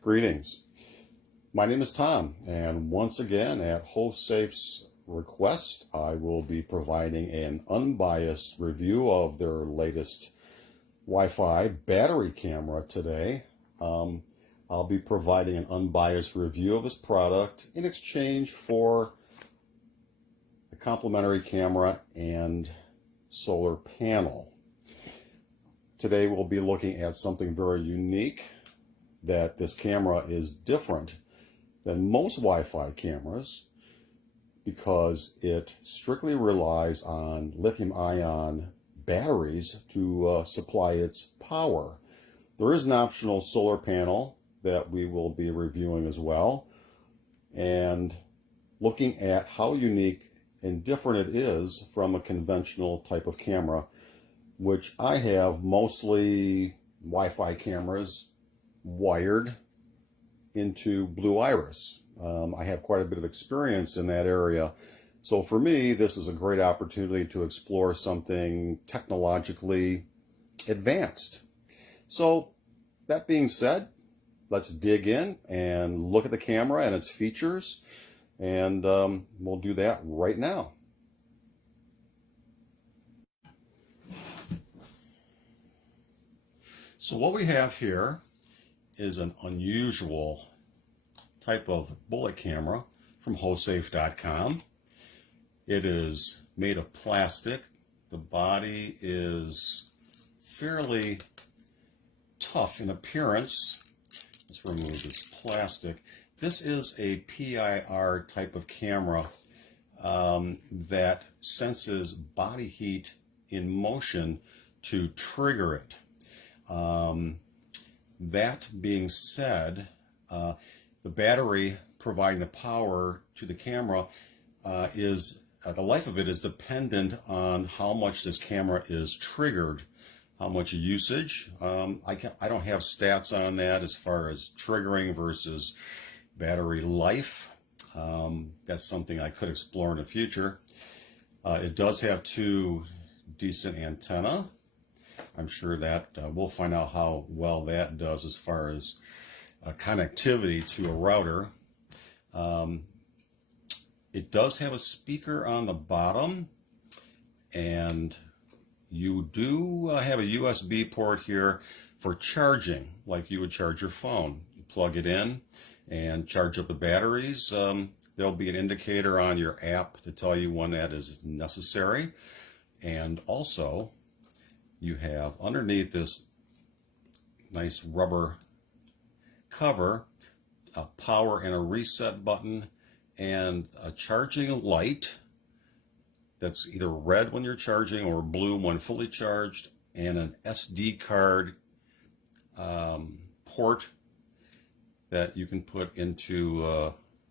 Greetings. My name is Tom, and once again, at HOSAFE's request, I will be providing an unbiased review of their latest Wi-Fi battery camera today. I'll be providing an unbiased review of this product in exchange for a complimentary camera and solar panel. Today we'll be looking at something very unique, that this camera is different than most Wi-Fi cameras because it strictly relies on lithium-ion batteries to supply its power. There is an optional solar panel that we will be reviewing as well, and looking at how unique and different it is from a conventional type of camera, which I have mostly Wi-Fi cameras wired into Blue Iris. I have quite a bit of experience in that area. So for me, this is a great opportunity to explore something technologically advanced. So that being said, let's dig in and look at the camera and its features, and we'll do that right now. So what we have here is an unusual type of bullet camera from HOSAFE.com. It is made of plastic. The body is fairly tough in appearance. Let's remove this plastic. This is a PIR type of camera that senses body heat in motion to trigger it. That being said, the battery providing the power to the camera is the life of it is dependent on how much this camera is triggered, how much usage. I don't have stats on that as far as triggering versus battery life. That's something I could explore in the future. It does have two decent antennae. I'm sure that we'll find out how well that does as far as connectivity to a router. It does have a speaker on the bottom, and you do have a USB port here for charging, like you would charge your phone. You plug it in and charge up the batteries. There'll be an indicator on your app to tell you when that is necessary. And also, you have underneath this nice rubber cover a power and a reset button and a charging light that's either red when you're charging or blue when fully charged, and an SD card port that you can put into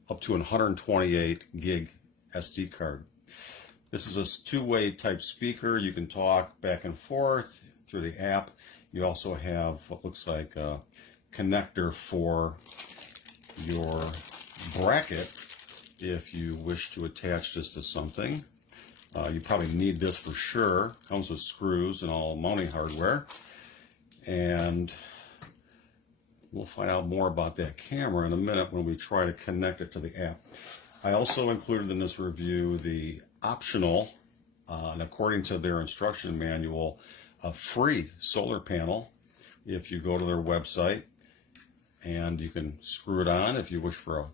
up to 128 gig SD card. This is a two-way type speaker. You can talk back and forth through the app. You also have what looks like a connector for your bracket if you wish to attach this to something. You probably need this for sure. Comes with screws and all mounting hardware. And we'll find out more about that camera in a minute when we try to connect it to the app. I also included in this review the optional, and according to their instruction manual, a free solar panel if you go to their website, and you can screw it on if you wish for a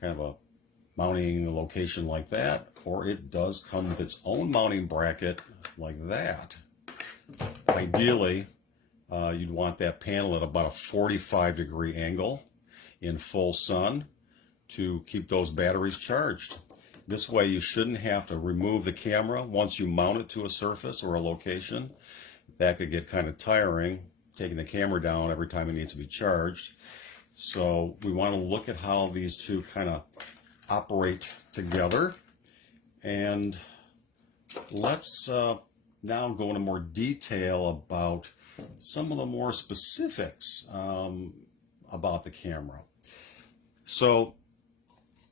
kind of a mounting location like that, or it does come with its own mounting bracket like that. Ideally, you'd want that panel at about a 45-degree angle in full sun to keep those batteries charged. This way you shouldn't have to remove the camera once you mount it to a surface or a location. That could get kind of tiring, taking the camera down every time it needs to be charged. So we want to look at how these two kind of operate together. And let's now go into more detail about some of the more specifics about the camera. So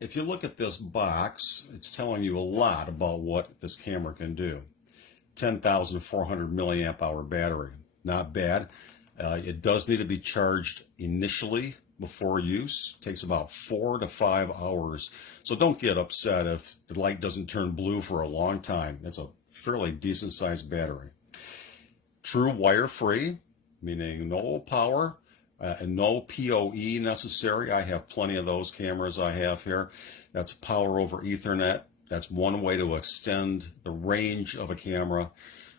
if you look at this box, it's telling you a lot about what this camera can do. 10,400 milliamp hour battery, not bad. It does need to be charged initially before use. It takes about 4 to 5 hours. So don't get upset if the light doesn't turn blue for a long time. It's a fairly decent sized battery. True wire-free, meaning no power and no PoE necessary. I have plenty of those cameras I have here. That's power over Ethernet. That's one way to extend the range of a camera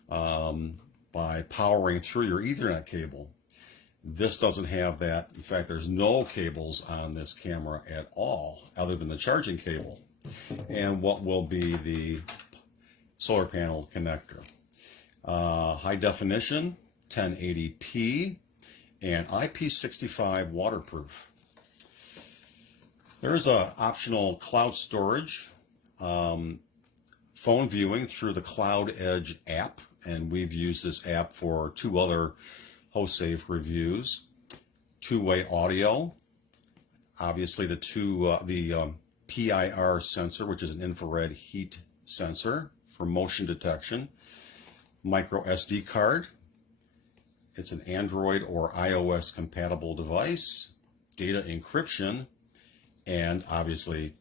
by powering through your Ethernet cable. This doesn't have that. In fact, there's no cables on this camera at all other than the charging cable and what will be the solar panel connector. High definition, 1080p, and IP65 waterproof. There's an optional cloud storage, phone viewing through the Cloud Edge app, and we've used this app for 2 other HOSAFE reviews. 2-way audio, obviously the PIR sensor, which is an infrared heat sensor for motion detection. Micro SD card. It's an Android or iOS compatible device. Data encryption, and obviously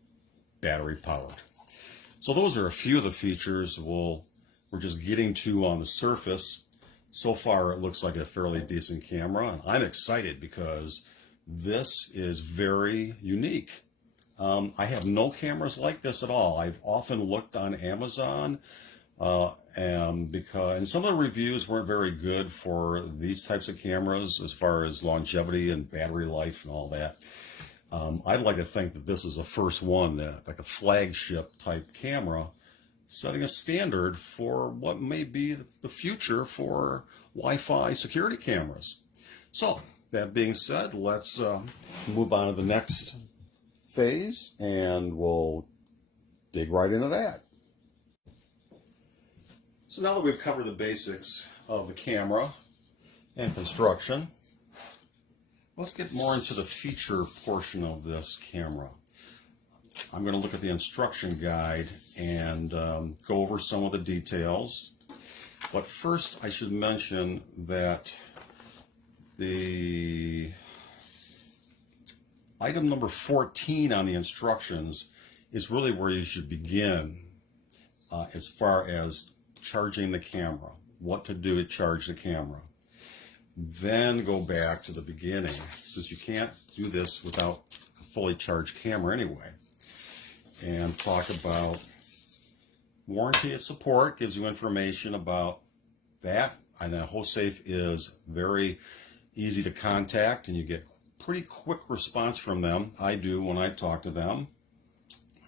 battery powered. So those are a few of the features we're just getting to on the surface. So far it looks like a fairly decent camera, and I'm excited because this is very unique. I have no cameras like this at all. I've often looked on Amazon and some of the reviews weren't very good for these types of cameras as far as longevity and battery life and all that. I'd like to think that this is the first one, like a flagship type camera, setting a standard for what may be the future for Wi-Fi security cameras. So, that being said, let's move on to the next phase, and we'll dig right into that. So now that we've covered the basics of the camera and construction, let's get more into the feature portion of this camera. I'm going to look at the instruction guide and go over some of the details. But first, I should mention that the item number 14 on the instructions is really where you should begin as far as charging the camera, what to do to charge the camera. Then go back to the beginning, since you can't do this without a fully charged camera anyway, and talk about warranty and support. Gives you information about that. I know HOSAFE is very easy to contact, and you get pretty quick response from them. I do when I talk to them.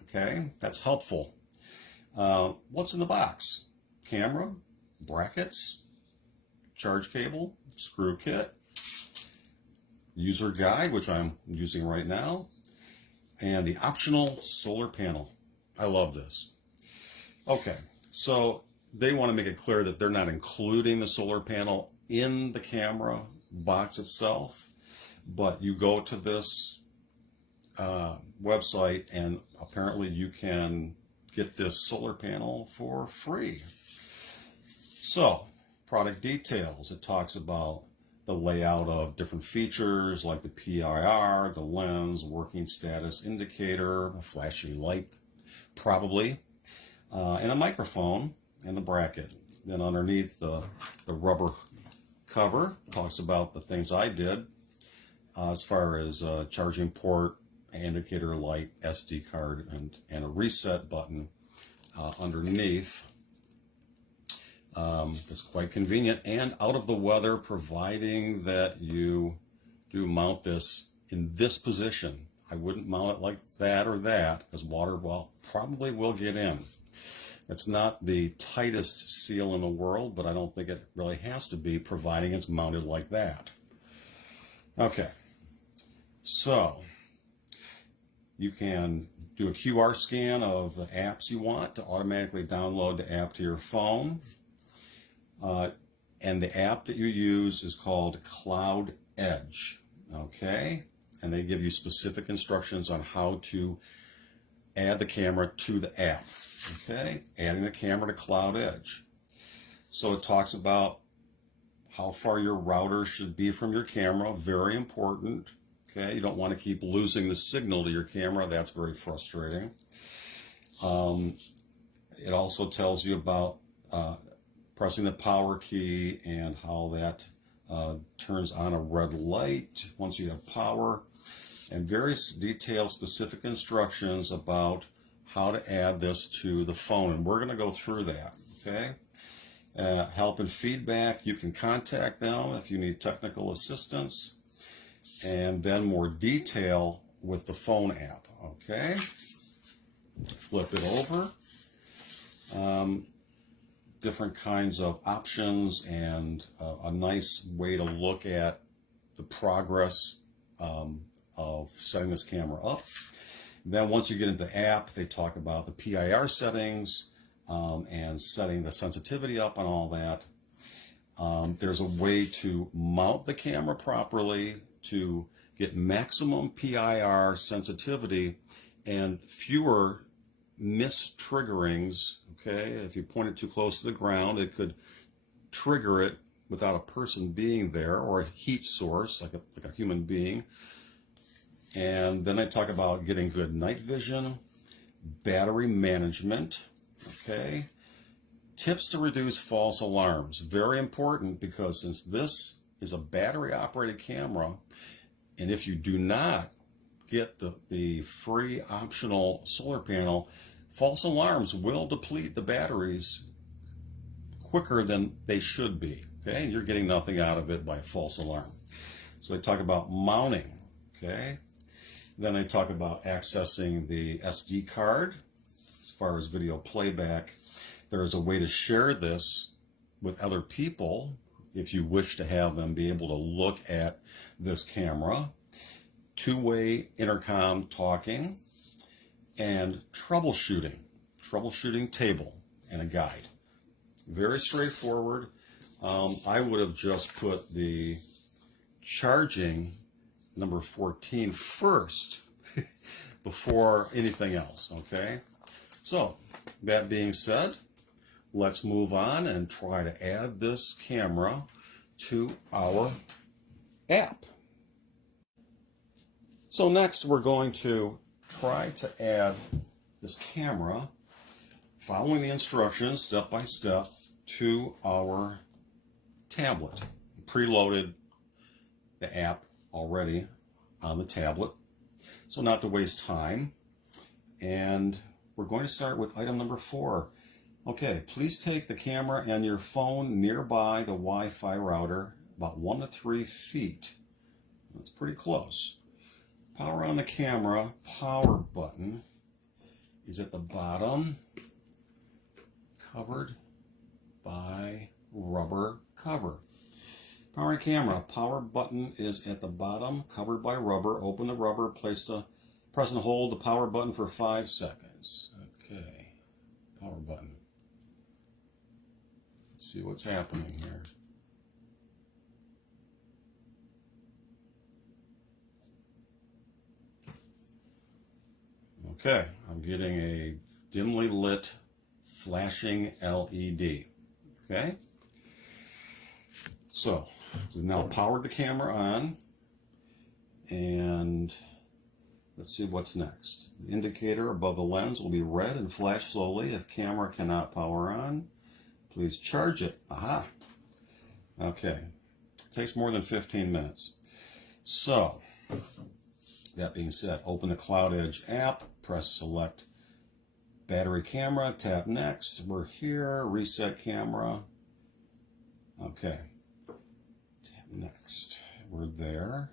Okay, that's helpful. What's in the box? Camera, brackets, charge cable, screw kit, user guide, which I'm using right now, and the optional solar panel. I love this. Okay, so they want to make it clear that they're not including the solar panel in the camera box itself, but you go to this website and apparently you can get this solar panel for free. So, product details. It talks about the layout of different features like the PIR, the lens, working status indicator, a flashing light, probably, and a microphone and the bracket. Then underneath the rubber cover talks about the things I did as far as charging port, indicator light, SD card, and a reset button underneath. That's quite convenient and out of the weather, providing that you do mount this in this position. I wouldn't mount it like that or that, because water probably will get in. It's not the tightest seal in the world, but I don't think it really has to be, providing it's mounted like that. Okay, so you can do a QR scan of the apps you want to automatically download the app to your phone. And the app that you use is called Cloud Edge, okay? And they give you specific instructions on how to add the camera to the app, okay? Adding the camera to Cloud Edge. So it talks about how far your router should be from your camera, very important. Okay, you don't want to keep losing the signal to your camera. That's very frustrating. It also tells you about pressing the power key and how that turns on a red light once you have power, and various detailed specific instructions about how to add this to the phone. And we're going to go through that, okay? Help and feedback, you can contact them if you need technical assistance. And then more detail with the phone app, okay? Flip it over. Different kinds of options and a nice way to look at the progress of setting this camera up. Then once you get into the app, they talk about the PIR settings and setting the sensitivity up and all that. There's a way to mount the camera properly to get maximum PIR sensitivity and fewer mistriggerings. Okay, if you point it too close to the ground, it could trigger it without a person being there, or a heat source like a human being. And then I talk about getting good night vision, battery management, okay, tips to reduce false alarms. Very important, because since this is a battery operated camera, and if you do not get the free optional solar panel, false alarms will deplete the batteries quicker than they should be, okay? You're getting nothing out of it by a false alarm. So they talk about mounting, okay? Then they talk about accessing the SD card. As far as video playback, there is a way to share this with other people if you wish to have them be able to look at this camera. Two-way intercom talking, and troubleshooting table and a guide. Very straightforward. I would have just put the charging number 14 first before anything else, okay? So that being said, let's move on and try to add this camera to our app. So next we're going to try to add this camera, following the instructions step by step, to our tablet. Preloaded the app already on the tablet, so not to waste time. And we're going to start with item number 4. Okay, please take the camera and your phone nearby the Wi-Fi router, about 1 to 3 feet. That's pretty close. Power on the camera, power button is at the bottom, covered by rubber cover. Power camera, power button is at the bottom, covered by rubber. Open the rubber, press and hold the power button for 5 seconds. Okay, power button. Let's see what's happening here. Okay, I'm getting a dimly lit flashing LED. Okay, so we've now powered the camera on, and let's see what's next. The indicator above the lens will be red and flash slowly. If camera cannot power on, please charge it. Aha. Okay, it takes more than 15 minutes. So that being said, open the Cloud Edge app, press select battery camera, tap next. We're here, reset camera. Okay, tap next. We're there.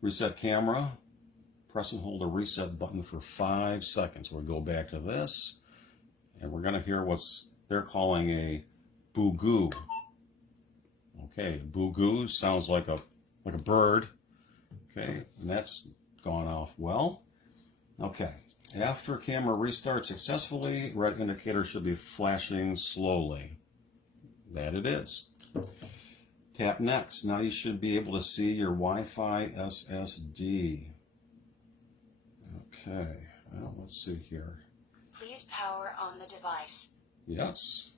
Reset camera, press and hold the reset button for 5 seconds. We'll go back to this, and we're gonna hear what's they're calling a boo-goo. Okay, boo-goo sounds like a bird. Okay, and that's gone off well. Okay, after camera restarts successfully, red indicator should be flashing slowly. That it is. Tap next. Now you should be able to see your Wi-Fi SSD. Okay, well, let's see here. Please power on the device. Yes.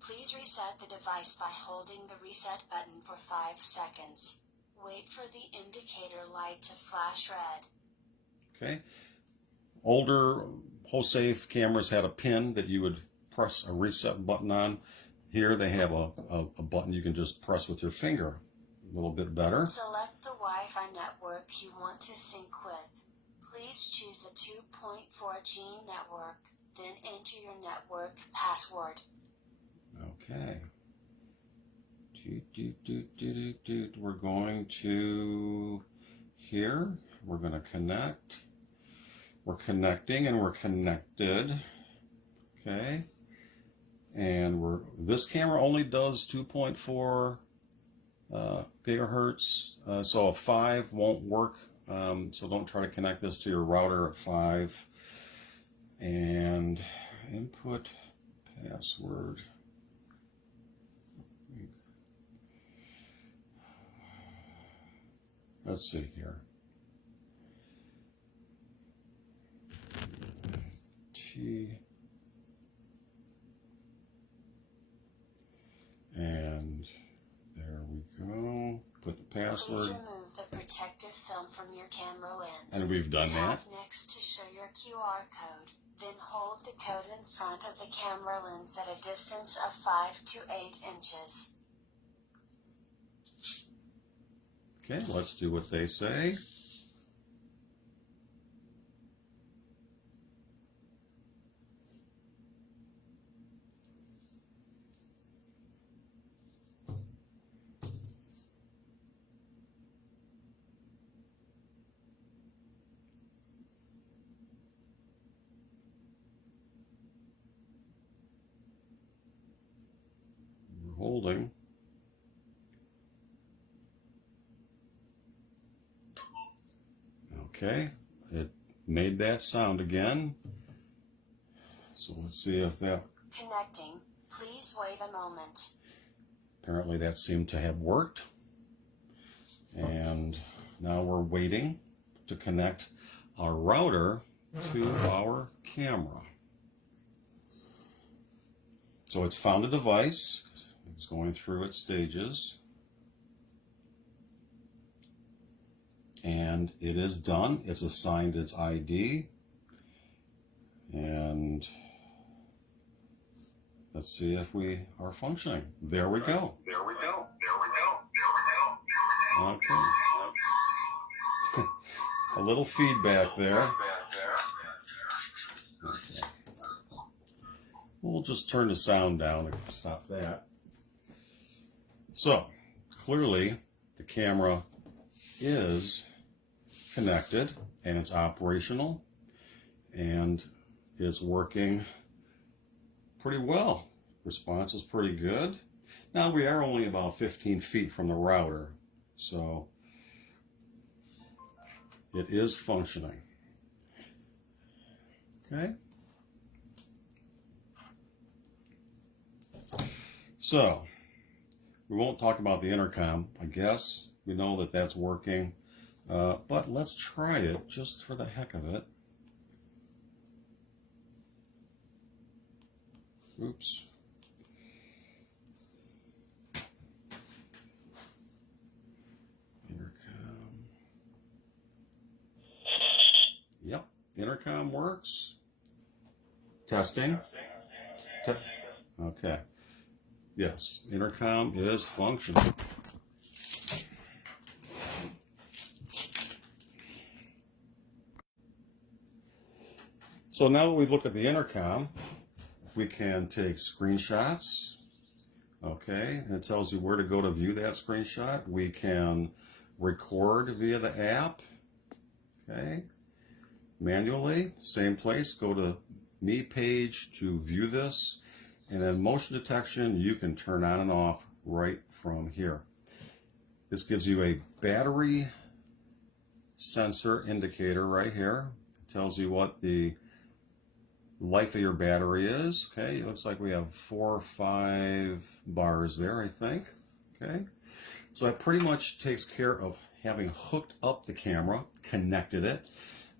Please reset the device by holding the reset button for 5 seconds. Wait for the indicator light to flash red. Okay. Older HOSAFE cameras had a pin that you would press a reset button on. Here they have a button you can just press with your finger. A little bit better. Select the Wi-Fi network you want to sync with. Please choose a 2.4G network, then enter your network password. Okay. We're going to here. We're going to connect. We're connecting and we're connected. Okay. And this camera only does 2.4 gigahertz. So a 5 won't work. So don't try to connect this to your router at 5. And input password. Let's see here. And there we go. Put the password. Please remove the protective film from your camera lens. And we've done Tap that. next to show your QR code. Then hold the code in front of the camera lens at a distance of 5 to 8 inches. Okay, let's do what they say. We're holding. Okay, it made that sound again. So let's see if that... Connecting. Please wait a moment. Apparently that seemed to have worked. And now we're waiting to connect our router to our camera. So it's found the device. It's going through its stages. And it is done. It's assigned its ID. And let's see if we are functioning. There we go. There we go. There we go. There we go. Okay. A little feedback there. Okay. We'll just turn the sound down to stop that. So, clearly, the camera is connected and it's operational and it's working pretty well. Response is pretty good. Now we are only about 15 feet from the router, so it is functioning. Okay. So we won't talk about the intercom, I guess. We know that that's working. But let's try it just for the heck of it. Oops. Intercom. Yep, intercom works. Testing. Okay. Yes, intercom is functioning. So now that we've looked at the intercom, we can take screenshots. Okay, and it tells you where to go to view that screenshot. We can record via the app. Okay, manually, same place, go to Me page to view this. And then motion detection, you can turn on and off right from here. This gives you a battery sensor indicator right here. It tells you what the life of your battery is. Okay, it looks like we have 4 or 5 bars there, I think. Okay, so that pretty much takes care of having hooked up the camera, connected it.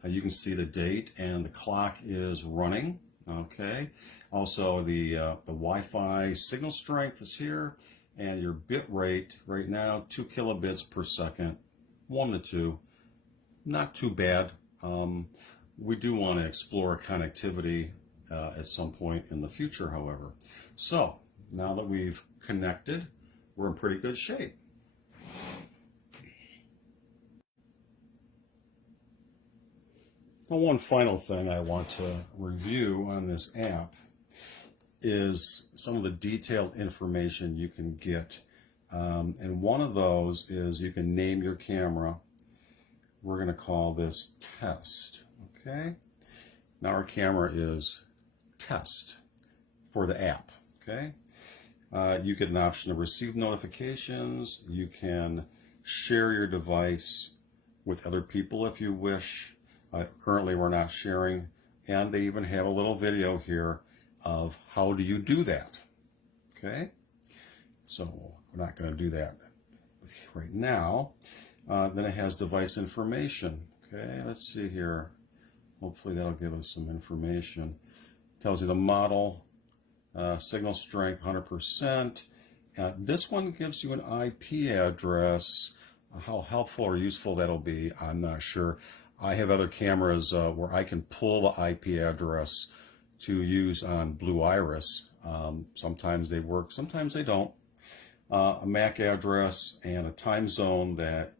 You can see the date and the clock is running. Okay, also the Wi-Fi signal strength is here. and your bit rate right now 2 kilobits per second, 1 to 2, not too bad. We do want to explore connectivity at some point in the future, however. So now that we've connected, we're in pretty good shape. Now, one final thing I want to review on this app is some of the detailed information you can get. And one of those is you can name your camera. We're going to call this Test. Okay? Now our camera is Test for the app. Okay? You get an option to receive notifications. You can share your device with other people if you wish. Currently we're not sharing, and they even have a little video here of how do you do that. Okay, so we're not going to do that right now. Then it has device information. Okay, let's see here. Hopefully that'll give us some information. Tells you the model, signal strength 100%. This one gives you an IP address. How helpful or useful that'll be, I'm not sure. I have other cameras where I can pull the IP address to use on Blue Iris. Sometimes they work, sometimes they don't. A MAC address and a time zone that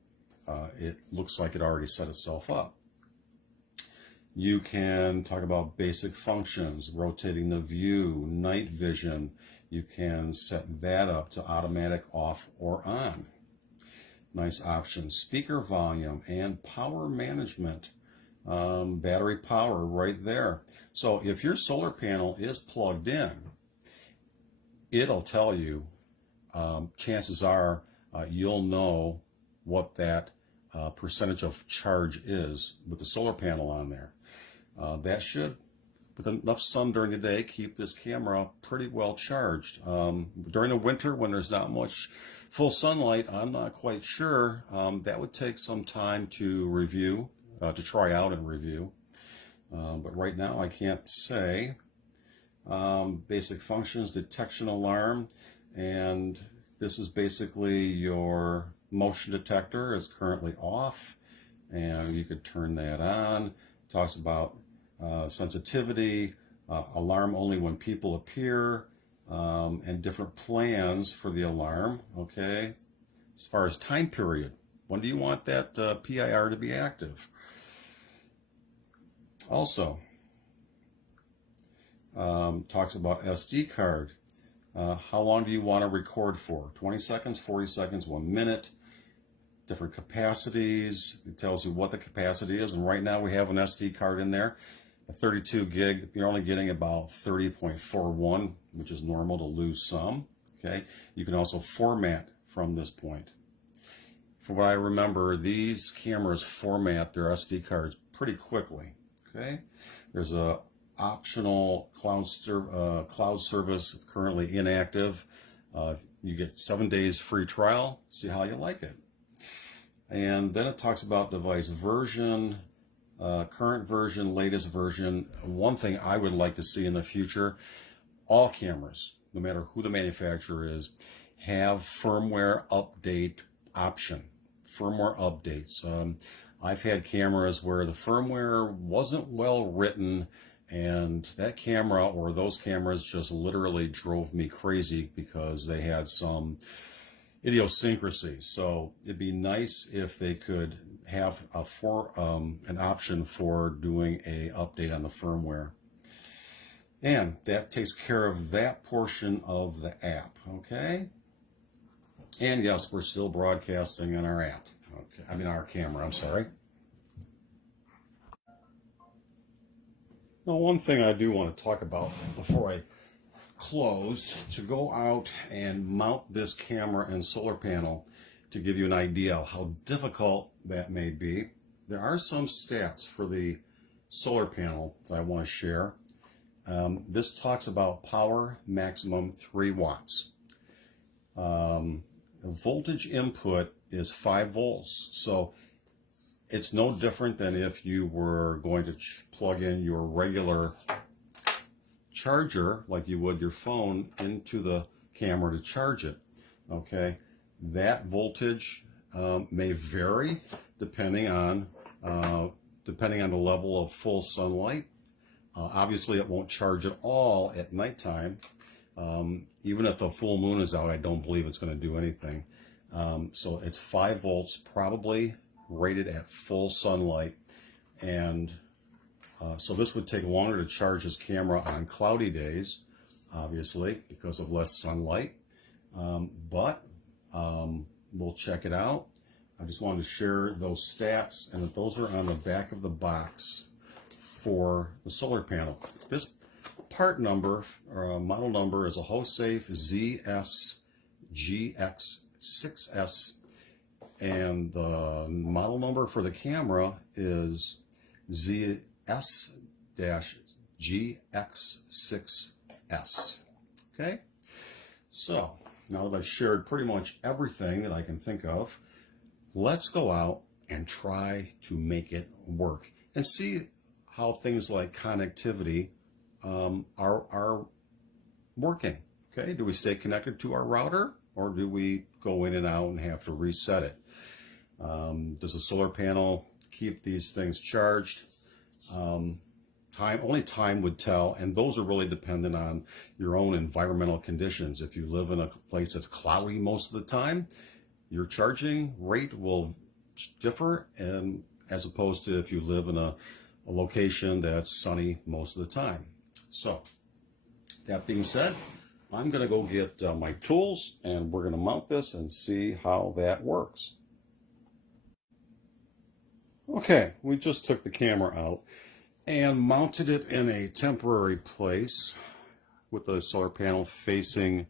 it looks like it already set itself up. You can talk about basic functions, rotating the view, night vision. You can set that up to automatic off or on. Nice options. Speaker volume and power management. Battery power right there. So if your solar panel is plugged in, it'll tell you, chances are you'll know what that percentage of charge is with the solar panel on there. That should, with enough sun during the day, keep this camera pretty well charged. During the winter when there's not much full sunlight, I'm not quite sure. That would take some time to review, to try out and review. But right now I can't say. Basic functions, detection alarm, and this is basically your motion detector is currently off, and you could turn that on. It talks about sensitivity, alarm only when people appear, and different plans for the alarm. Okay, as far as time period, when do you want that PIR to be active? Also talks about SD card. How long do you want to record for? 20 seconds, 40 seconds, 1 minute. Different capacities. It tells you what the capacity is, and right now we have an SD card in there. A 32 gig, you're only getting about 30.41, which is normal to lose some. Okay, you can also format from this point. From what I remember, these cameras format their SD cards pretty quickly. Okay, there's a optional cloud service currently inactive. You get 7 days free trial. See how you like it. And then it talks about device version, current version, latest version. One thing I would like to see in the future, all cameras, no matter who the manufacturer is, have firmware update option. Firmware updates. I've had cameras where the firmware wasn't well written, and that camera or those cameras just literally drove me crazy because they had some idiosyncrasies. So it'd be nice if they could have an option for doing a update on the firmware. And that takes care of that portion of the app, okay? And yes, we're still broadcasting on our app. Okay, I mean our camera, I'm sorry. Now, one thing I do want to talk about before I close, to go out and mount this camera and solar panel to give you an idea of how difficult that may be. There are some stats for the solar panel that I want to share. This talks about power maximum 3 watts. The voltage input is 5 volts. So it's no different than if you were going to plug in your regular charger, like you would your phone, into the camera to charge it. Okay, that voltage may vary depending on the level of full sunlight. Obviously, it won't charge at all at nighttime. Even if the full moon is out, I don't believe it's going to do anything. So it's 5 volts, probably rated at full sunlight. And so this would take longer to charge his camera on cloudy days, obviously, because of less sunlight. But we'll check it out. I just wanted to share those stats, and that those are on the back of the box for the solar panel. This part number, or model number, is a HOSAFE ZS-GX6S, and the model number for the camera is ZS-GX6S. Okay, so now that I've shared pretty much everything that I can think of, let's go out and try to make it work and see how things like connectivity are working. Okay, do we stay connected to our router, or do we go in and out and have to reset it? Does the solar panel keep these things charged? Only time would tell, and those are really dependent on your own environmental conditions. If you live in a place that's cloudy most of the time, your charging rate will differ, and as opposed to if you live in a location that's sunny most of the time. So that being said, I'm going to go get my tools, and we're going to mount this and see how that works. Okay, we just took the camera out and mounted it in a temporary place with the solar panel facing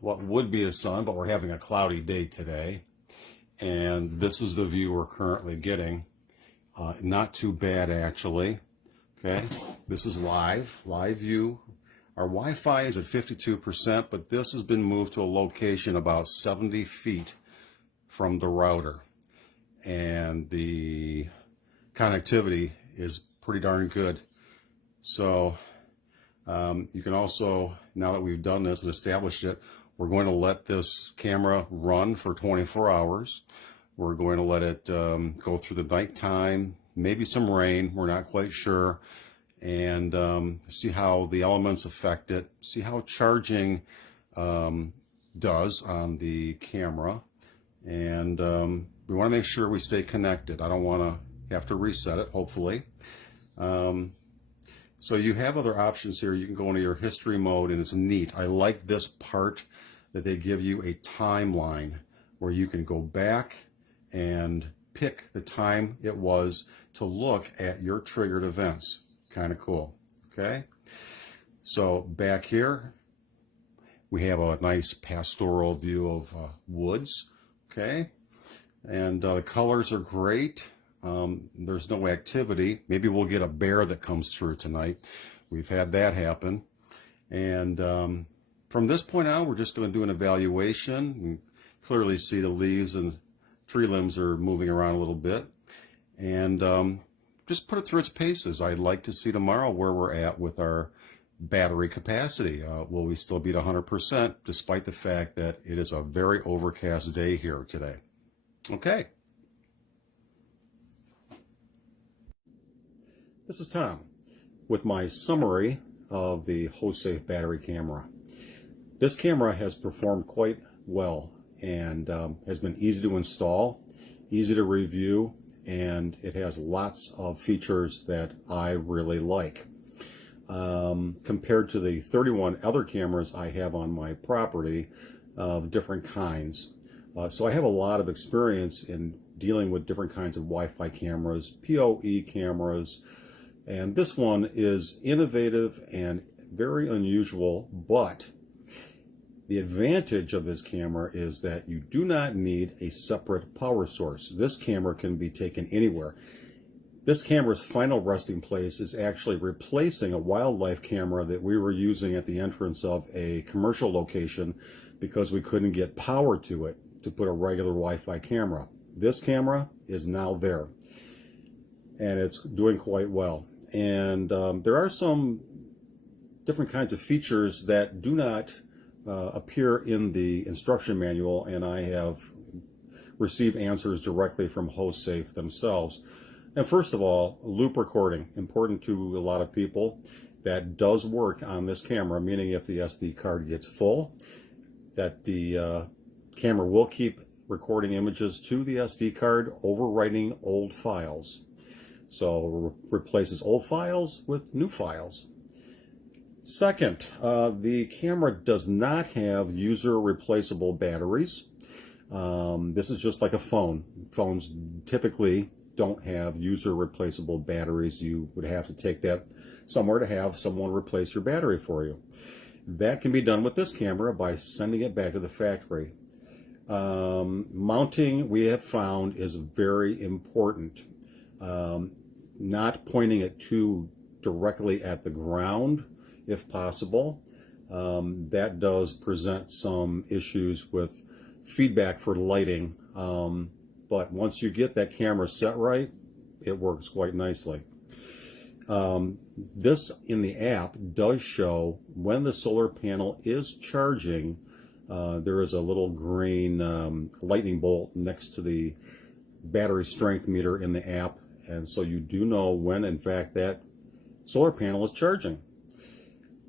what would be the sun, but we're having a cloudy day today. And this is the view we're currently getting. Not too bad, actually. Okay, this is live view. Our Wi-Fi is at 52%, but this has been moved to a location about 70 feet from the router. And the connectivity is pretty darn good. So you can also, now that we've done this and established it, we're going to let this camera run for 24 hours. We're going to let it go through the nighttime, maybe some rain, we're not quite sure, and see how the elements affect it, see how charging does on the camera. And we want to make sure we stay connected. I don't want to have to reset it, hopefully. So you have other options here. You can go into your history mode, and it's neat. I like this part that they give you a timeline where you can go back and pick the time it was to look at your triggered events. Kind of cool. Okay. So back here, we have a nice pastoral view of woods. Okay. And the colors are great. There's no activity. Maybe we'll get a bear that comes through tonight. We've had that happen. And from this point on, we're just going to do an evaluation. You clearly see the leaves and tree limbs are moving around a little bit. And just put it through its paces. I'd like to see tomorrow where we're at with our battery capacity. Will we still be at 100%, despite the fact that it is a very overcast day here today? Okay. This is Tom with my summary of the HOSAFE battery camera. This camera has performed quite well and has been easy to install, easy to review, and it has lots of features that I really like. Compared to the 31 other cameras I have on my property of different kinds. So I have a lot of experience in dealing with different kinds of Wi-Fi cameras, PoE cameras, and this one is innovative and very unusual, but the advantage of this camera is that you do not need a separate power source. This camera can be taken anywhere. This camera's final resting place is actually replacing a wildlife camera that we were using at the entrance of a commercial location because we couldn't get power to it to put a regular Wi-Fi camera. This camera is now there, and it's doing quite well. And there are some different kinds of features that do not appear in the instruction manual, and I have received answers directly from HOSAFE themselves. And first of all, loop recording, important to a lot of people. That does work on this camera, meaning if the SD card gets full, that the camera will keep recording images to the SD card, overwriting old files. So replaces old files with new files. Second, the camera does not have user replaceable batteries. This is just like a phone. Phones typically don't have user replaceable batteries. You would have to take that somewhere to have someone replace your battery for you. That can be done with this camera by sending it back to the factory. Mounting, we have found, is very important. Not pointing it too directly at the ground, if possible. That does present some issues with feedback for lighting. But once you get that camera set right, it works quite nicely. This in the app does show when the solar panel is charging. There is a little green lightning bolt next to the battery strength meter in the app, and so you do know when in fact that solar panel is charging.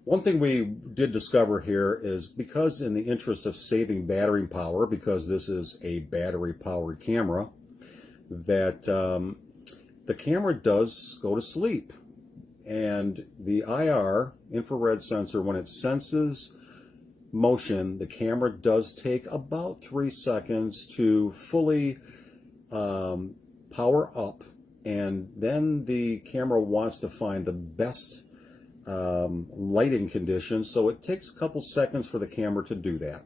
One thing we did discover here is, because in the interest of saving battery power, because this is a battery powered camera, that the camera does go to sleep. And the IR, infrared sensor, when it senses motion, the camera does take about 3 seconds to fully power up. And then the camera wants to find the best lighting conditions, so it takes a couple seconds for the camera to do that.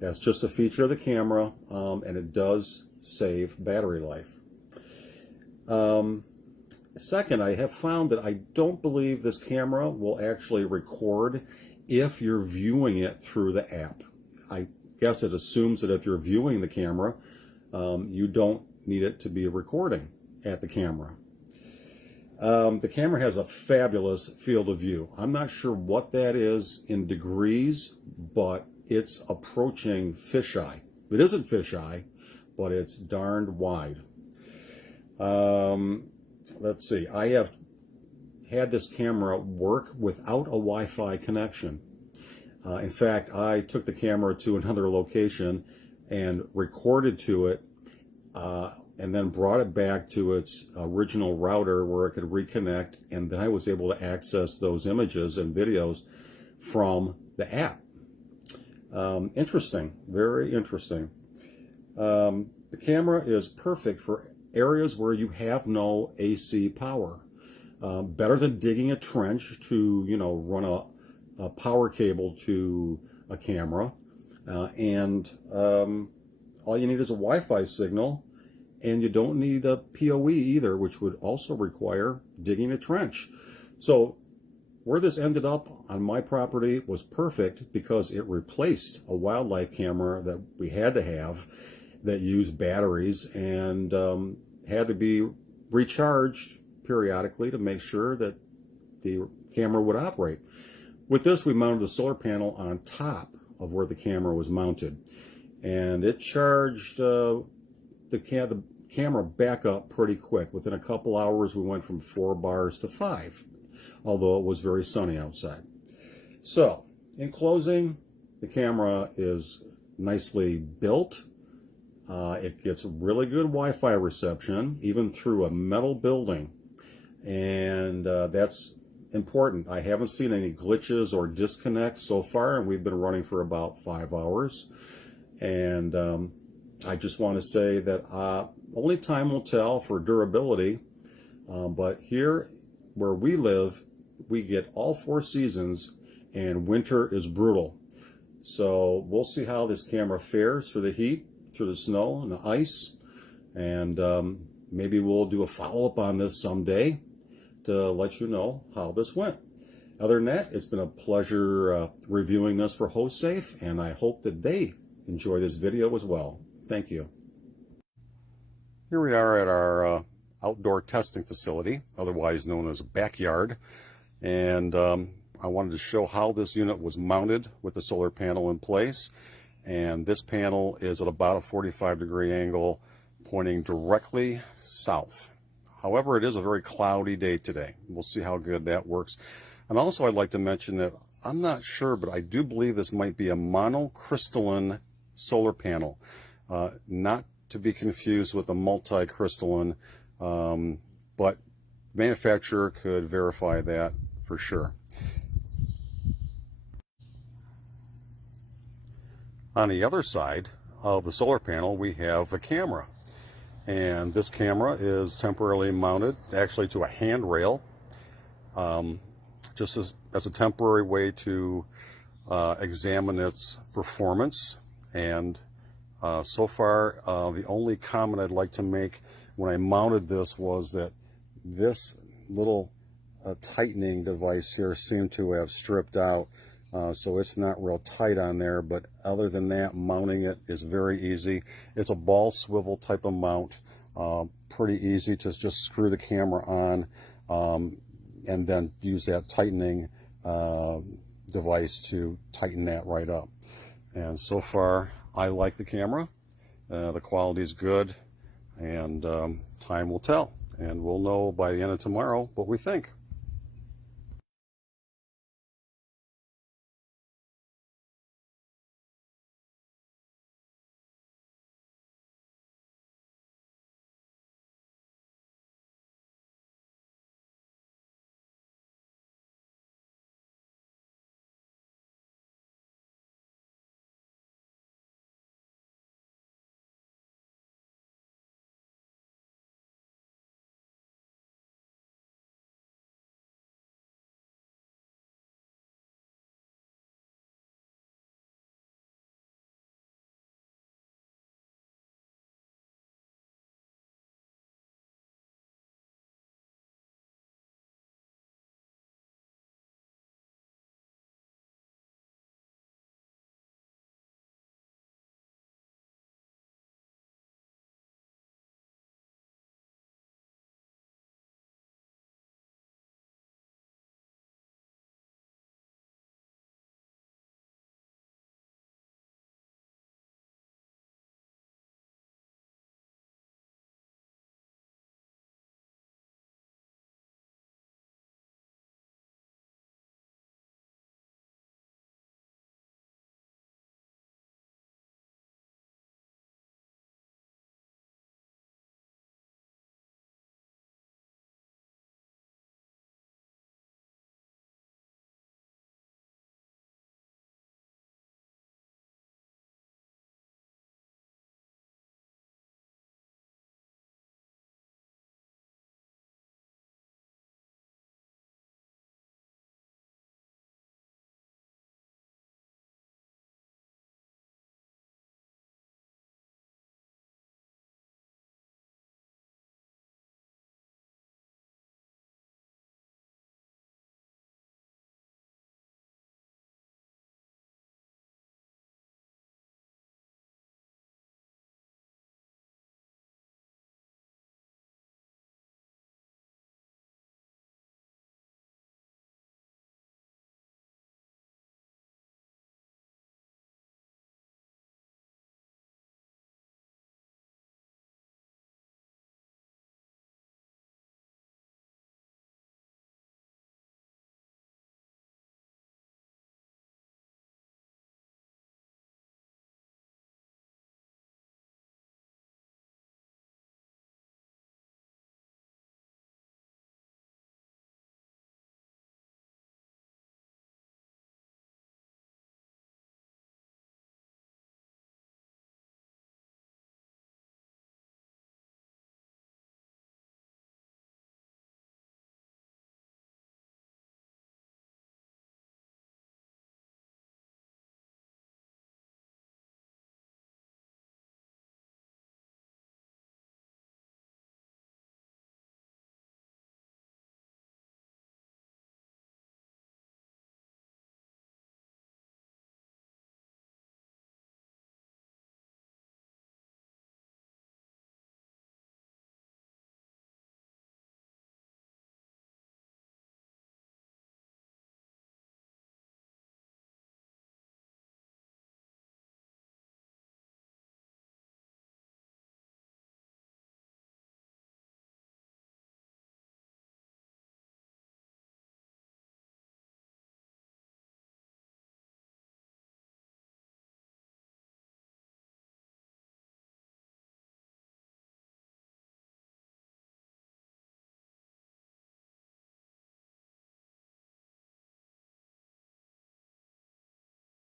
That's just a feature of the camera, and it does save battery life. Second, I have found that I don't believe this camera will actually record if you're viewing it through the app. I guess it assumes that if you're viewing the camera, you don't need it to be recording at the camera. The camera has a fabulous field of view. I'm not sure what that is in degrees, but it's approaching fisheye. It isn't fisheye, but it's darned wide. Let's see. I have had this camera work without a Wi-Fi connection. In fact, I took the camera to another location and recorded to it, and then brought it back to its original router where it could reconnect, and then I was able to access those images and videos from the app. Interesting, very interesting. The camera is perfect for areas where you have no AC power. Better than digging a trench to, run a power cable to a camera. And all you need is a Wi-Fi signal, and you don't need a PoE either, which would also require digging a trench. So where this ended up on my property was perfect, because it replaced a wildlife camera that we had to have that used batteries and had to be recharged periodically to make sure that the camera would operate. With this, we mounted the solar panel on top of where the camera was mounted, and it charged the camera back up pretty quick. Within a couple hours, we went from 4 bars to 5, although it was very sunny outside. So, in closing, the camera is nicely built. It gets really good Wi-Fi reception, even through a metal building, and that's important. I haven't seen any glitches or disconnects so far, and we've been running for about 5 hours. And I just want to say that only time will tell for durability, but here where we live, we get all 4 seasons, and winter is brutal. So we'll see how this camera fares through the heat, through the snow and the ice, and maybe we'll do a follow-up on this someday to let you know how this went. Other than that, it's been a pleasure reviewing this for HOSAFE, and I hope that they enjoy this video as well. Thank you. Here we are at our outdoor testing facility, otherwise known as a backyard, and I wanted to show how this unit was mounted with the solar panel in place. And this panel is at about a 45-degree angle pointing directly south. However, it is a very cloudy day today. We'll see how good that works. And also I'd like to mention that I'm not sure, but I do believe this might be a monocrystalline solar panel, not to be confused with a multi-crystalline, but manufacturer could verify that for sure. On the other side of the solar panel, we have the camera. And this camera is temporarily mounted actually to a handrail, just as a temporary way to examine its performance. And so far, the only comment I'd like to make when I mounted this was that this little tightening device here seemed to have stripped out. So it's not real tight on there, but other than that, mounting it is very easy. It's a ball swivel type of mount, pretty easy to just screw the camera on and then use that tightening device to tighten that right up. And so far, I like the camera. The quality is good, and time will tell, and we'll know by the end of tomorrow what we think.